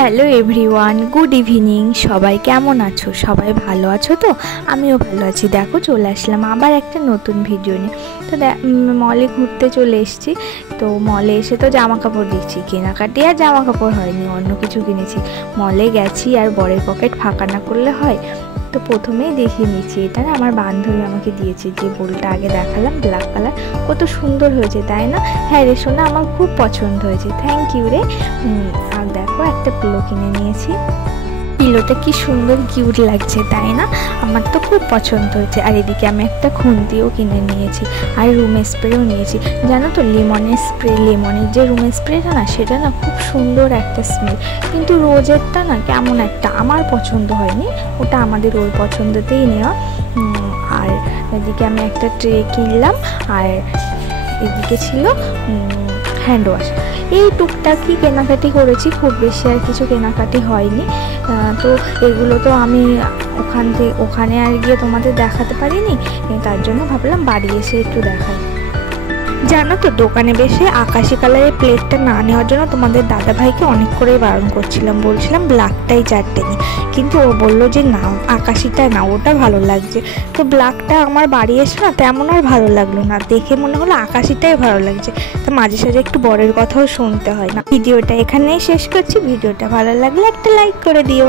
Hello everyone, good evening. সবাই কেমন আছো? সবাই ভালো আছো তো? আমিও ভালো আছি। দেখো চলে আসলাম আবার একটা নতুন ভিডিও নিয়ে। তো মলে ঘুরতে চলে এসেছি। তো মলে এসে তো জামা কাপড় দিচ্ছি, কেনাকাটি আর জামা কাপড় হয়নি, অন্য কিছু কিনেছি। মলে গেছি আর বরের পকেট ফাঁকা না করলে হয়। তো প্রথমেই দেখিয়ে নিচ্ছি, এটা না আমার বান্ধবী আমাকে দিয়েছে, যে বোলটা আগে দেখালাম ব্ল্যাক কালার, কত সুন্দর হয়েছে তাই না? হ্যাঁ রে সোনা, আমার খুব পছন্দ হয়েছে, থ্যাংক ইউ রে। আর দেখো একটা পিলো কিনে নিয়েছি, পিলোটা কি সুন্দর কিউট লাগছে তাই না? আমার তো খুব পছন্দ হয়েছে। আর এদিকে আমি একটা খুন্তিও কিনে নিয়েছি, আর রুম স্প্রেও নিয়েছি। জানো তো লেমনের স্প্রে, লেমনের যে রুম স্প্রেটা না, সেটা না খুব সুন্দর একটা স্মেল, কিন্তু রোজেরটা না কেমন একটা আমার পছন্দ হয়নি, ওটা আমাদের ওর পছন্দতেই নেওয়া। আর এদিকে আমি একটা ট্রে কিনলাম, আর এদিকে ছিল হ্যান্ড ওয়াশ। এই টুকটাকই কেনাকাটি করেছি, খুব বেশি আর কিছু কেনাকাটি হয়নি। তো এগুলো তো আমি ওখানে আর গিয়ে তোমাদের দেখাতে পারিনি, তার জন্য ভাবলাম বাড়ি এসে একটু দেখাই। জানো তো, দোকানে বেশি আকাশি কালারের প্লেটটা না নেওয়ার জন্য তোমাদের দাদাভাইকে অনেক করেই বারণ করছিলাম, বলছিলাম ব্ল্যাকটাই চারটে নিই, কিন্তু ও বললো যে না, আকাশিটা না, ওটা ভালো লাগছে। তো ব্ল্যাকটা আমার বাড়ি এসে না তেমন আর ভালো লাগলো না, দেখে মনে হলো আকাশিটাই ভালো লাগছে। তো মাঝে সাঝে একটু বরের কথাও শুনতে হয় না। ভিডিওটা এখানেই শেষ করছি। ভিডিওটা ভালো লাগলে একটা লাইক করে দিও।